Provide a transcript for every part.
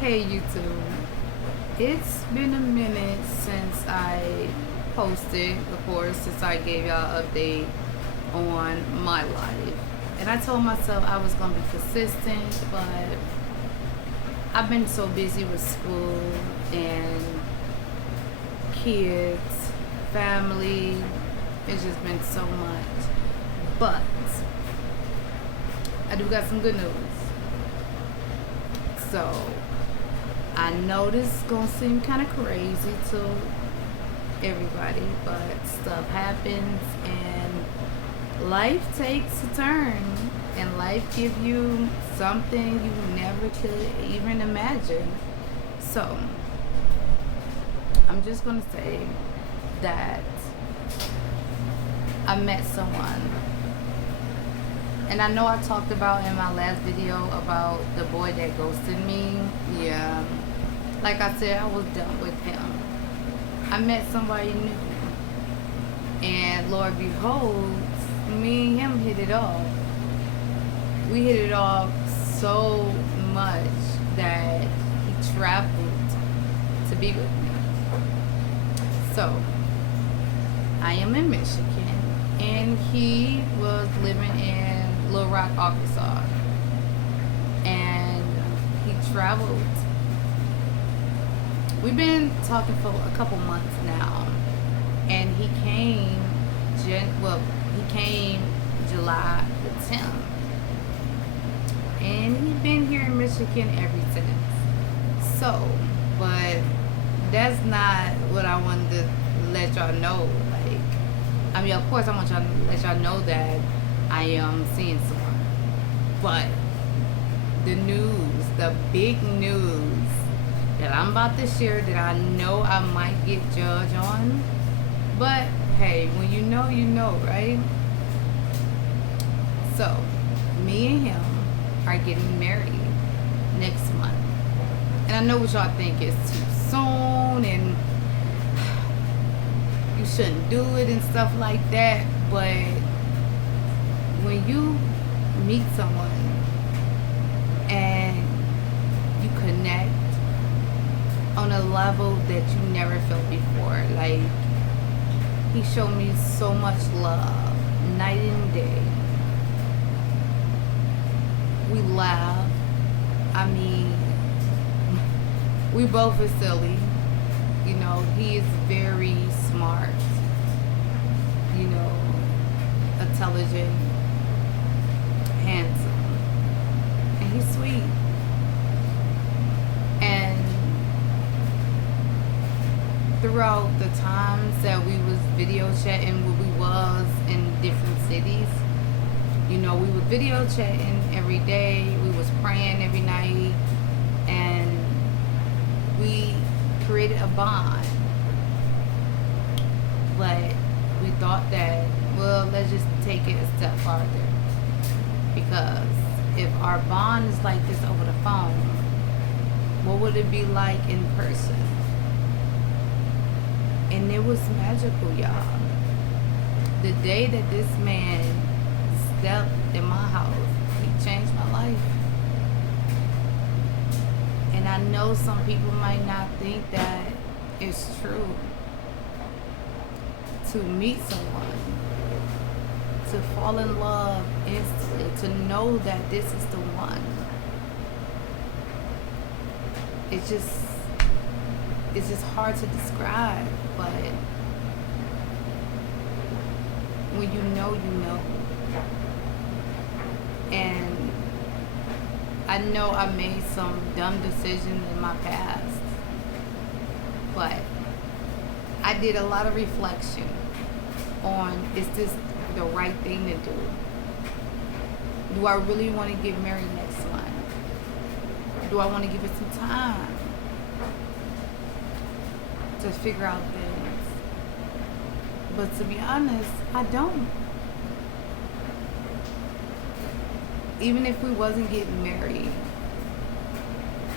Hey YouTube, it's been a minute since I posted, of course, since I gave y'all an update on my life. And I told myself I was going to be consistent, but I've been so busy with school and kids, family. It's just been so much. But I do got some good news. So I know this is gonna seem kind of crazy to everybody, but stuff happens and life takes a turn, and life gives you something you never could even imagine. So I'm just gonna say that I met someone, and I know I talked about in my last video about the boy that ghosted me. Yeah, like I said, I was done with him. I met somebody new, and Lord behold, me and him hit it off. We hit it off so much that he traveled to be with me. So I am in Michigan, and he was living in Little Rock, Arkansas, and he traveled. We've been talking for a couple months now, and he came. He came July the 10th, and he's been here in Michigan ever since. So, but that's not what I wanted to let y'all know. Like, I mean, of course, I want y'all to let y'all know that I am seeing someone, but the news, the big news that I'm about to share, that I know I might get judged on, but hey, when you know, right? So, me and him are getting married next month. And I know what y'all think is too soon and you shouldn't do it and stuff like that, but when you meet someone and you connect on a level that you never felt before, like, he showed me so much love night and day. We laugh. I mean, we both are silly. You know, he is very smart, you know, intelligent, handsome, and he's sweet. And throughout the times that we was video chatting, where we was in different cities, you know, we was video chatting every day, we was praying every night, and we created a bond. But we thought that, well, let's just take it a step farther, because if our bond is like this over the phone, what would it be like in person? And it was magical, y'all. The day that this man stepped in my house, he changed my life. And I know some people might not think that it's true. To meet someone, to fall in love instantly, to know that this is the one. It's just hard to describe, but when you know, you know. And I know I made some dumb decisions in my past, but I did a lot of reflection on, is this the right thing to do? Do I really want to get married next month? Do I want to give it some time to figure out things? But to be honest, I don't. Even if we wasn't getting married,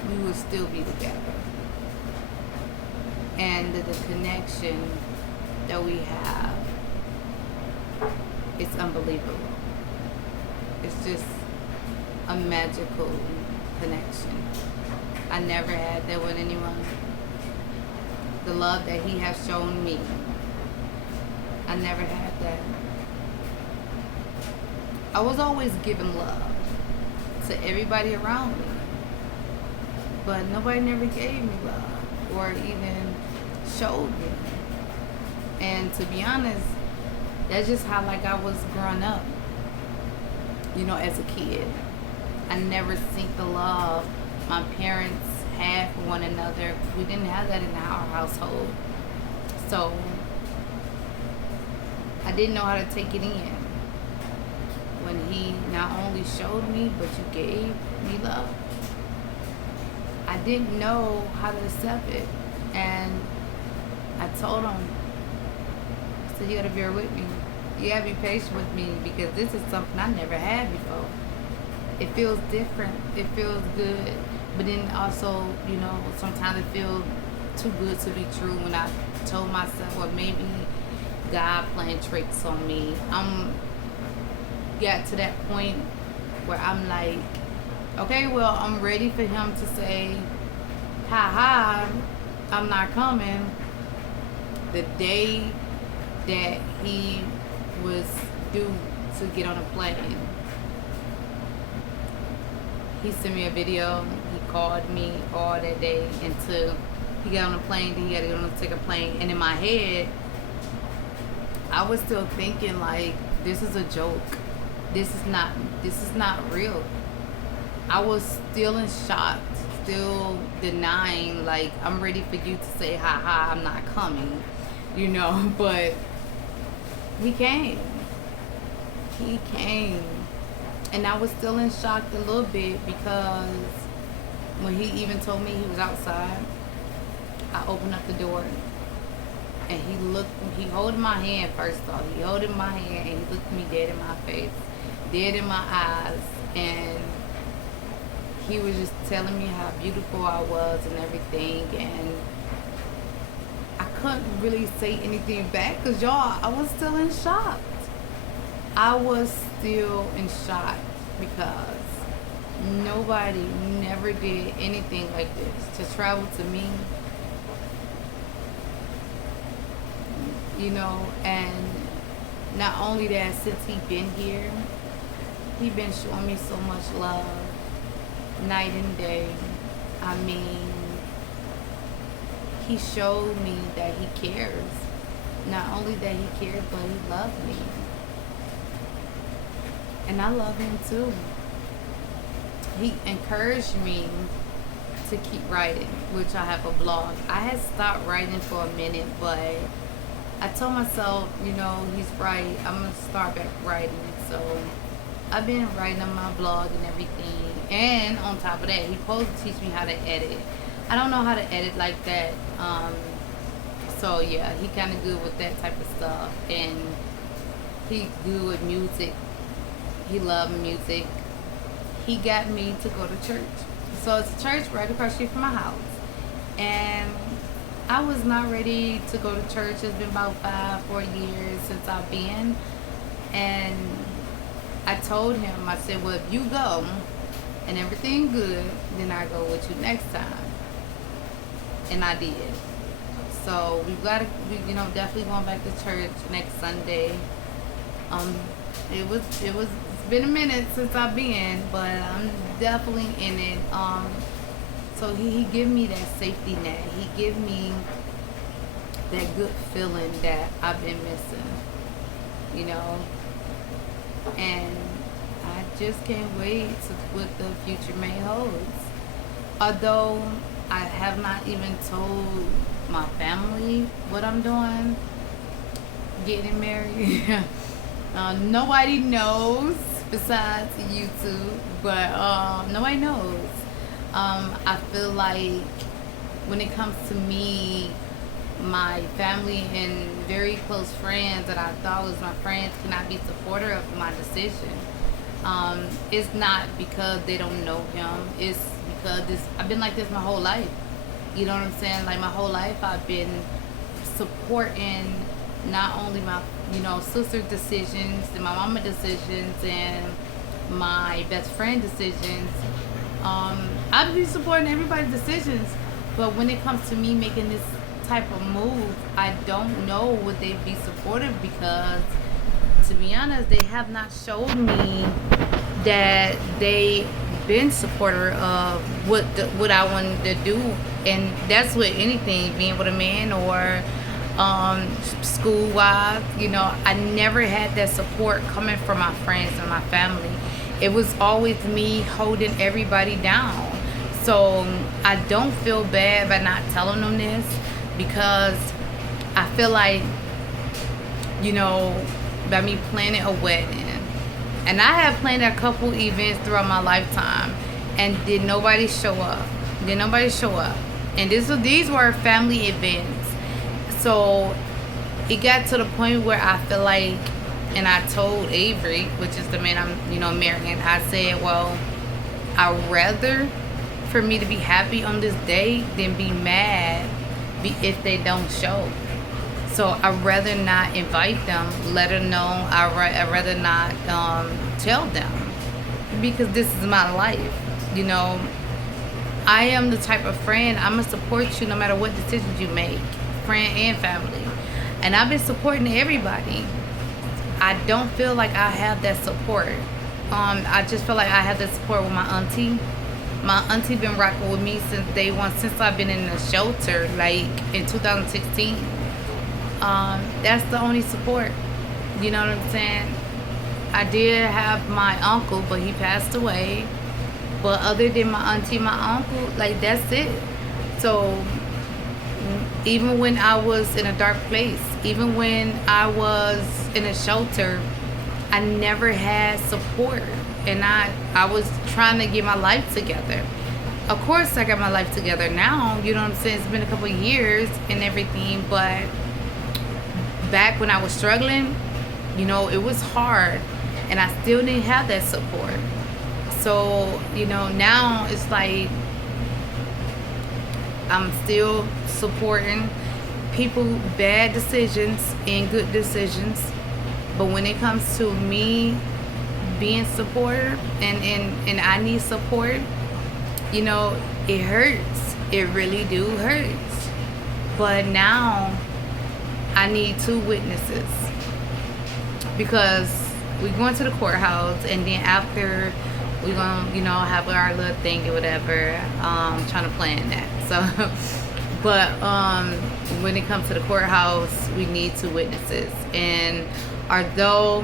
we would still be together. And the connection that we have, it's unbelievable. It's just a magical connection. I never had that with anyone. The love that he has shown me, I never had that. I was always giving love to everybody around me, but nobody never gave me love or even showed me. And to be honest, that's just how like I was growing up, as a kid. I never seen the love my parents had for one another. We didn't have that in our household. So I didn't know how to take it in. When he not only showed me, but you gave me love. I didn't know how to accept it. And I told him, I said, you gotta bear with me. You gotta be patient with me because this is something I never had before. It feels different. It feels good. But then also, sometimes it feels too good to be true when I told myself, well, maybe God playing tricks on me. Got to that point where I'm like, okay, well, I'm ready for him to say, ha, I'm not coming. The day that he was due to get on a plane, he sent me a video. He called me all that day until he got on a plane. Then he got to get on a second plane. And in my head, I was still thinking like, this is a joke. This is not real. I was still in shock, still denying, like, I'm ready for you to say, ha, I'm not coming, but he came. He came. And I was still in shock a little bit because when he even told me he was outside, I opened up the door and he holding my hand first off. He holding my hand and he looked me dead in my face, dead in my eyes, and he was just telling me how beautiful I was and everything, and I couldn't really say anything back because I was still in shock. I was still in shock because nobody never did anything like this to travel to me, and not only that, since he been here, he been showing me so much love, night and day. I mean, he showed me that he cares. Not only that he cares, but he loved me. And I love him too. He encouraged me to keep writing, which I have a blog. I had stopped writing for a minute, but I told myself, he's right. I'm going to start back writing. So I've been writing on my blog and everything. And on top of that, he supposed to teach me how to edit. I don't know how to edit like that. So yeah, he kind of good with that type of stuff. And he good with music. He loved music. He got me to go to church. So it's a church right across the street from my house. And I was not ready to go to church. It's been about 4 years since I've been. And I told him, I said, well, if you go and everything good, then I go with you next time. And I did. So we definitely going back to church next Sunday. It's been a minute since I've been, but I'm definitely in it. So he give me that safety net. He give me that good feeling that I've been missing, and I just can't wait to what the future may holds. Although I have not even told my family what I'm doing, getting married. Nobody knows besides YouTube, but nobody knows. I feel like when it comes to me, my family and very close friends that I thought was my friends cannot be supportive of my decision. It's not because they don't know him. It's because I've been like this my whole life. You know what I'm saying? Like my whole life I've been supporting not only my sister's decisions and my mama decisions and my best friend decisions. I'd be supporting everybody's decisions, but when it comes to me making this type of move, I don't know would they be supportive because, to be honest, they have not showed me that they been supporter of what I wanted to do, and that's with anything, being with a man or school wise. You know, I never had that support coming from my friends and my family. It was always me holding everybody down. So I don't feel bad by not telling them this because I feel like, you know, by me planning a wedding, and I have planned a couple events throughout my lifetime, and did nobody show up? Did nobody show up? And these were family events. So it got to the point where I feel like, and I told Avery, which is the man I'm, marrying, I said, well, I'd rather for me to be happy on this day than be mad if they don't show. So I'd rather not invite them, let them know. I'd rather not tell them, because this is my life. You know, I am the type of friend, I'm going to support you no matter what decisions you make, friend and family. And I've been supporting everybody. I don't feel like I have that support. I just feel like I have that support with my auntie. My auntie been rocking with me since day one, since I've been in the shelter, like in 2016. That's the only support. You know what I'm saying? I did have my uncle, but he passed away. But other than my auntie, my uncle, like, that's it. So even when I was in a dark place, even when I was in a shelter, I never had support. And I was trying to get my life together. Of course I got my life together now, you know what I'm saying? It's been a couple of years and everything, but back when I was struggling, you know, it was hard, and I still didn't have that support. So, you know, now it's like I'm still supporting people, bad decisions and good decisions. But when it comes to me being supportive and I need support, you know, it hurts. It really do hurts. But now I need 2 witnesses, because we're going to the courthouse, and then after we're gonna, you know, have our little thing or whatever. Trying to plan that. So, but when it comes to the courthouse, we need 2 witnesses. And although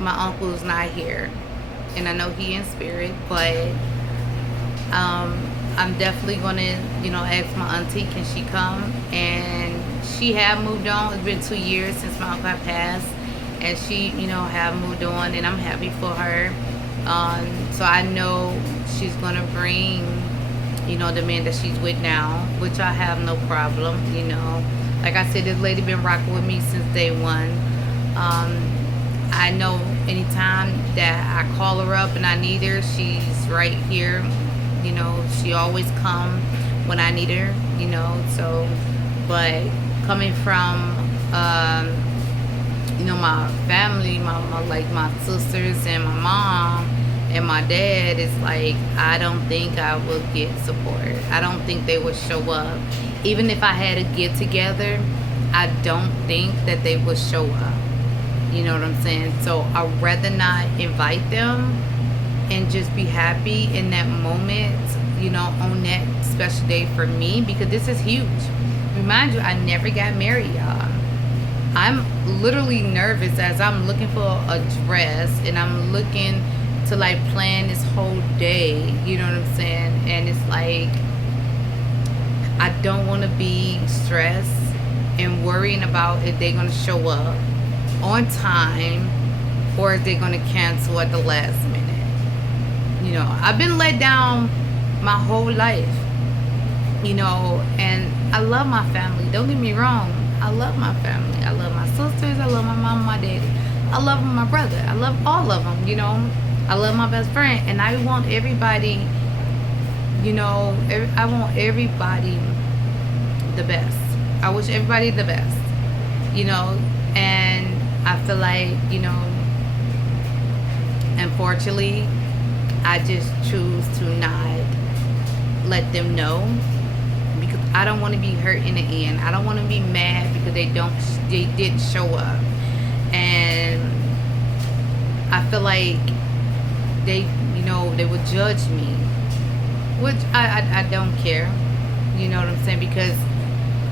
my uncle's not here, and I know he in spirit, but I'm definitely gonna, you know, ask my auntie, can she come? And she have moved on. It's been 2 years since my uncle had passed, and she, you know, have moved on, and I'm happy for her. So I know she's gonna bring, you know, the man that she's with now, which I have no problem. You know, like I said, this lady been rocking with me since day one. I know anytime that I call her up and I need her, she's right here. You know, she always come when I need her, you know. So, but coming from you know, my family, my sisters and my mom and my dad, is like, I don't think I will get support. I don't think they would show up. Even if I had a get together, I don't think that they would show up. You know what I'm saying? So I'd rather not invite them and just be happy in that moment, you know, on that special day for me, because this is huge. Remind you, I never got married, y'all. I'm literally nervous as I'm looking for a dress, and I'm looking to like plan this whole day, you know what I'm saying? And it's like, I don't want to be stressed and worrying about if they're going to show up on time or if they're going to cancel at the last minute. You know, I've been let down my whole life, you know, and I love my family. Don't get me wrong. I love my family. I love my sisters. I love my mom and my daddy. I love my brother. I love all of them, you know. I love my best friend. And I want everybody, you know, I want everybody the best. I wish everybody the best, you know. And I feel like, you know, unfortunately, I just choose to not let them know, because I don't want to be hurt in the end. I don't want to be mad because they didn't show up, and I feel like they they would judge me, which I don't care. You know what I'm saying? Because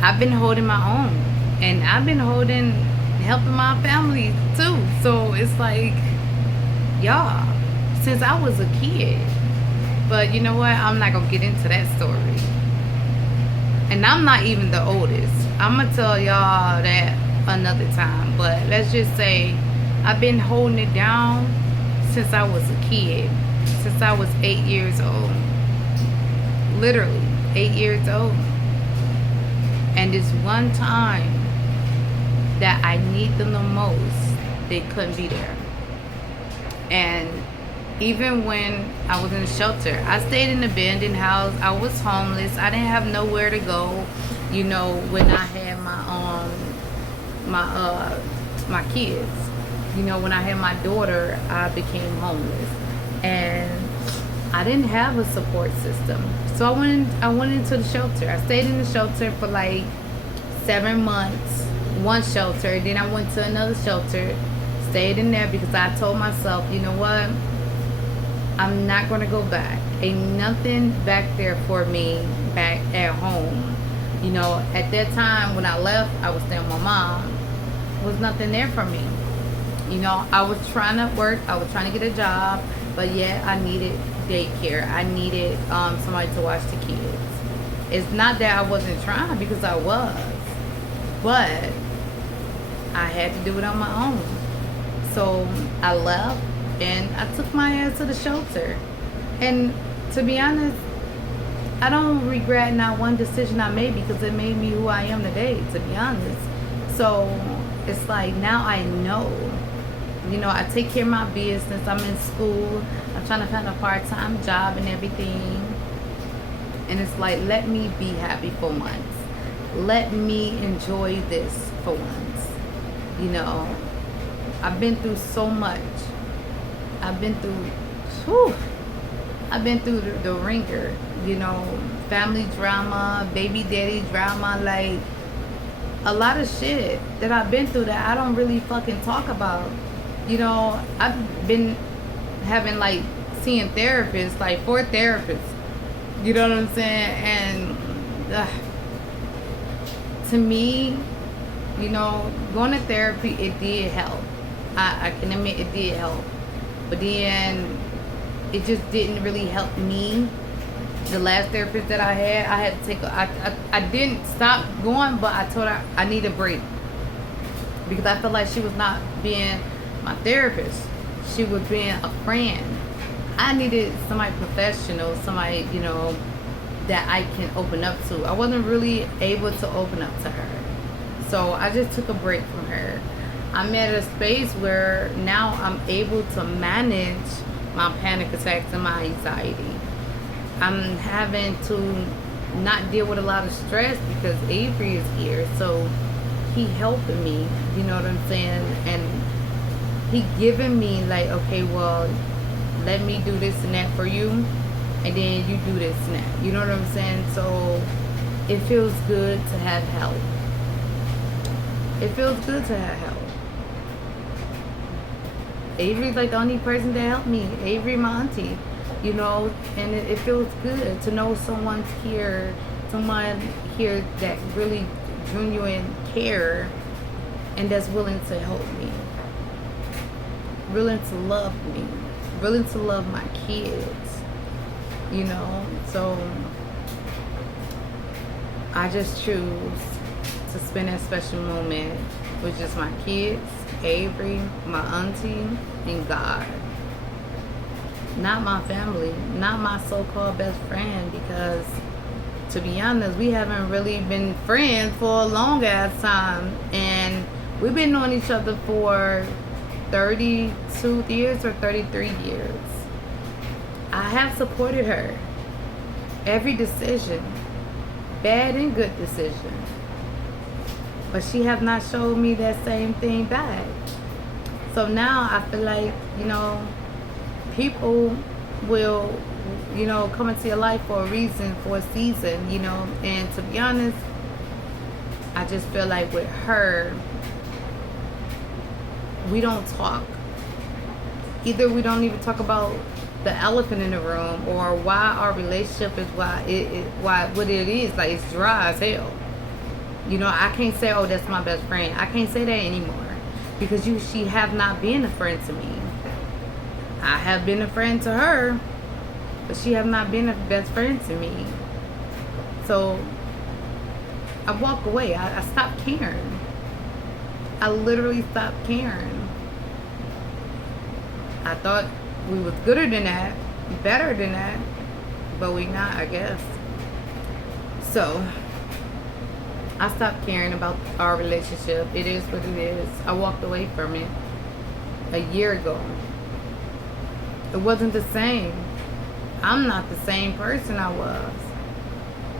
I've been holding my own, and I've been helping my family too. So it's like, y'all, since I was a kid. But you know what? I'm not gonna get into that story. And I'm not even the oldest. I'm gonna tell y'all that another time. But let's just say I've been holding it down since I was a kid. Since I was 8 years old. Literally 8 years old. And this one time that I need them the most, they couldn't be there. And even when I was in the shelter, I stayed in an abandoned house. I was homeless. I didn't have nowhere to go. When I had my kids. When I had my daughter, I became homeless, and I didn't have a support system. So I went into the shelter. I stayed in the shelter for like 7 months. One shelter, then I went to another shelter, stayed in there because I told myself, you know what? I'm not going to go back. Ain't nothing back there for me back at home. At that time when I left, I was staying with my mom. There was nothing there for me. I was trying to work. I was trying to get a job. But yet I needed daycare. I needed somebody to watch the kids. It's not that I wasn't trying, because I was. But I had to do it on my own. So I left. And I took my ass to the shelter. And to be honest, I don't regret not one decision I made, because it made me who I am today, to be honest. So it's like, now I know. I take care of my business. I'm in school. I'm trying to find a part-time job and everything. And it's like, let me be happy for once. Let me enjoy this for once. I've been through so much. I've been through the ringer, family drama, baby daddy drama, like a lot of shit that I've been through that I don't really fucking talk about. I've been having seeing therapists, 4 therapists, you know what I'm saying? And to me, going to therapy, it did help. I can admit it did help. But then it just didn't really help me. The last therapist that I had to take I didn't stop going, but I told her I need a break, because I felt like she was not being my therapist. She was being a friend. I needed somebody professional, somebody, that I can open up to. I wasn't really able to open up to her. So I just took a break from her. I'm at a space where now I'm able to manage my panic attacks and my anxiety. I'm having to not deal with a lot of stress because Avery is here. So he helping me, you know what I'm saying? And he giving me okay, well, let me do this and that for you, and then you do this and that. You know what I'm saying? So it feels good to have help. It feels good to have help. Avery's the only person that helped me. Avery, my auntie, and it feels good to know someone here that really genuine care and that's willing to help me, willing to love me, willing to love my kids, so I just choose to spend that special moment with just my kids, Avery, my auntie, and God. Not my family, not my so-called best friend, because to be honest, we haven't really been friends for a long ass time, and we've been knowing each other for 32 years or 33 years. I have supported her every decision, bad and good decision, but she have not showed me that same thing back. So now I feel like, people will, you know, come into your life for a reason, for a season, you know. And to be honest, I just feel like with her, we don't talk. Either we don't even talk about the elephant in the room, or why our relationship is why what it is. Like, it's dry as hell. You know, I can't say, oh, that's my best friend. I can't say that anymore, because she have not been a friend to me. I have been a friend to her, but she have not been a best friend to me. So I walk away. I stopped caring. I literally stopped caring. I thought we was gooder than that, better than that, but we not, I guess. So I stopped caring about our relationship. It is what it is. I walked away from it a year ago. It wasn't the same. I'm not the same person I was,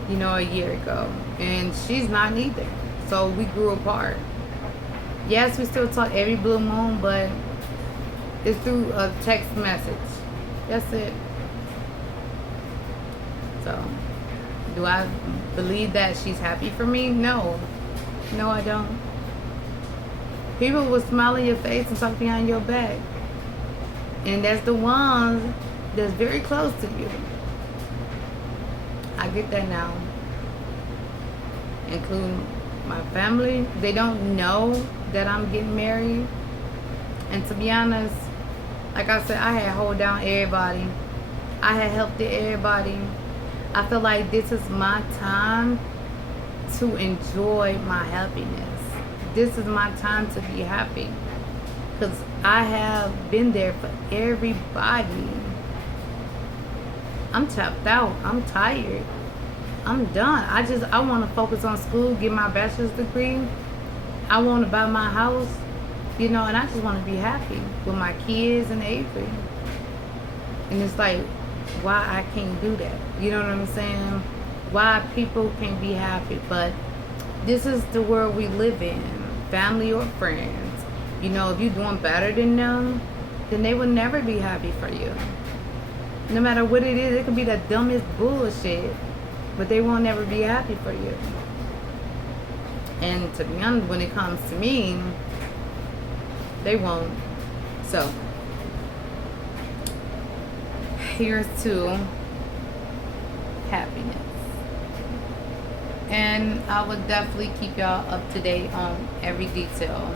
you know, a year ago. And she's not either. So we grew apart. Yes, we still talk every blue moon, but it's through a text message. That's it. So, do I believe that she's happy for me? No. No, I don't. People will smile in your face and talk behind your back. And that's the ones that's very close to you. I get that now. Including my family. They don't know that I'm getting married. And to be honest, like I said, I had hold down everybody. I had helped everybody. I feel like this is my time to enjoy my happiness. This is my time to be happy. Because I have been there for everybody. I'm tapped out. I'm tired. I'm done. I want to focus on school, get my bachelor's degree. I want to buy my house, you know, and I just want to be happy with my kids and Avery. And it's like, why I can't do that? You know what I'm saying? Why people can't be happy? But this is the world we live in, family or friends. You know, if you're doing better than them, then they will never be happy for you. No matter what it is, it could be the dumbest bullshit, but they won't never be happy for you. And to be honest, when it comes to me, they won't. So, here's to happiness. And I would definitely keep y'all up to date on every detail.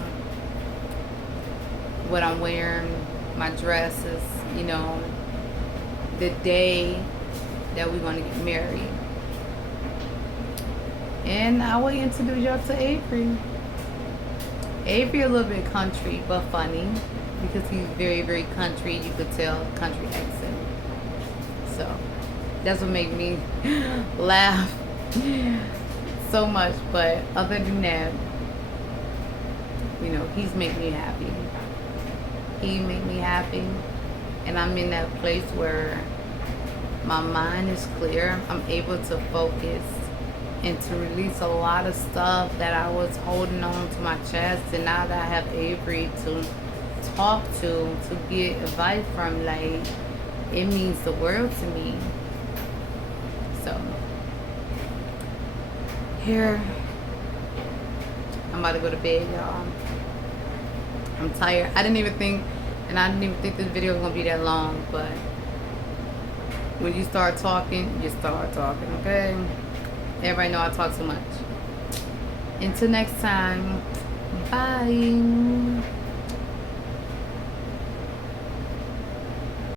What I'm wearing, my dresses, you know, the day that we're going to get married. And I will introduce y'all to Avery. Avery a little bit country, but funny, because he's very, very country. You could tell, country accent. So that's what made me laugh so much. But other than that, you know, he's made me happy. He made me happy. And I'm in that place where my mind is clear. I'm able to focus and to release a lot of stuff that I was holding on to my chest. And now that I have Avery to talk to get advice from, like, it means the world to me. So here, I'm about to go to bed, y'all. I'm tired. I didn't even think this video was gonna be that long, but when you start talking, you start talking, okay? Everybody know I talk too much. Until next time, bye.